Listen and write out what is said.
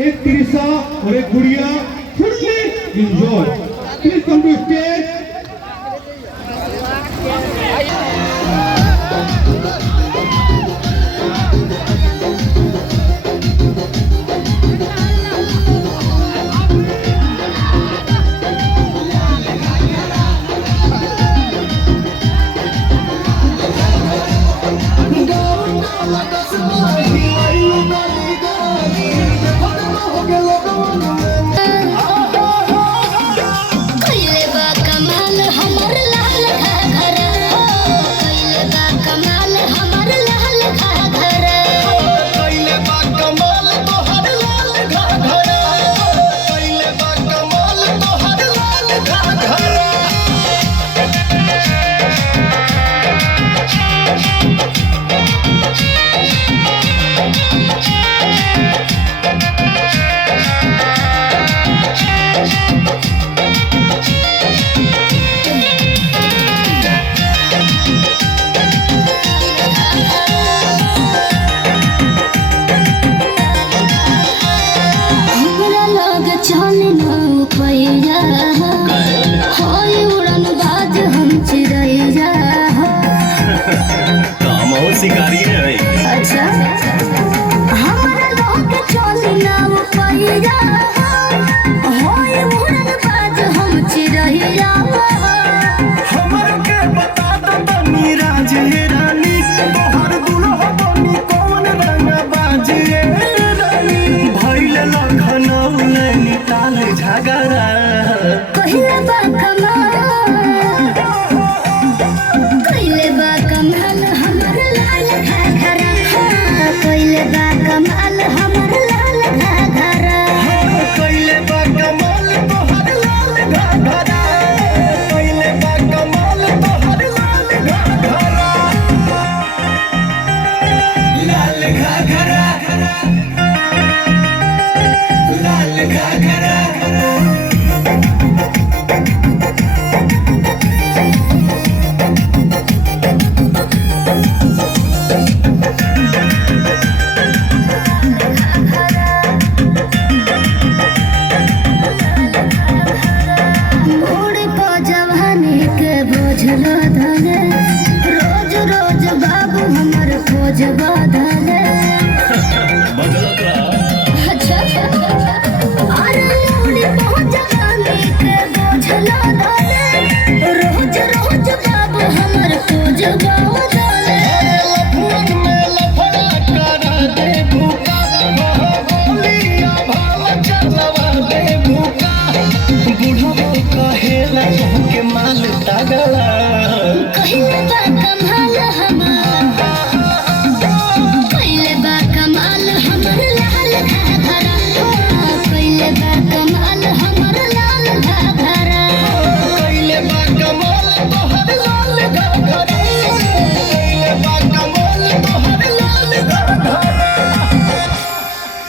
एक तिरसा और एक गुड़िया fully enjoy. Please come to stage. शिकारी है। अच्छा हमारा लोग चली ना पैया होय उड़न बाज हम चिरैया हमर के बता दो तनी राज रानी तोहर दुल्हा बनी कौन रंग बाजे रानी भइल लखनऊ नैनीताल झगड़ा कहिला बा कमाल कइले बा कमाल हमर लाल घाघरा कइले बा कमाल हमर लाल घाघरा कइले बा कमाल तोहर लाल घाघरा कइले बा कमाल तोहर लाल घाघरा लाल घाघरा लाल घाघरा बोझलो धले रोज रोज बाबू हमर खोज बदले अच्छा अरे उड़ी पहुंच जवानी के बोझलो धले रोज रोज बाबू हमर खोज बदले लफड़न में लफड़ा करा दे भूखा बोलिया भाल चलवा दे भूखा बुढ़वा कहेला के माल तगड़ा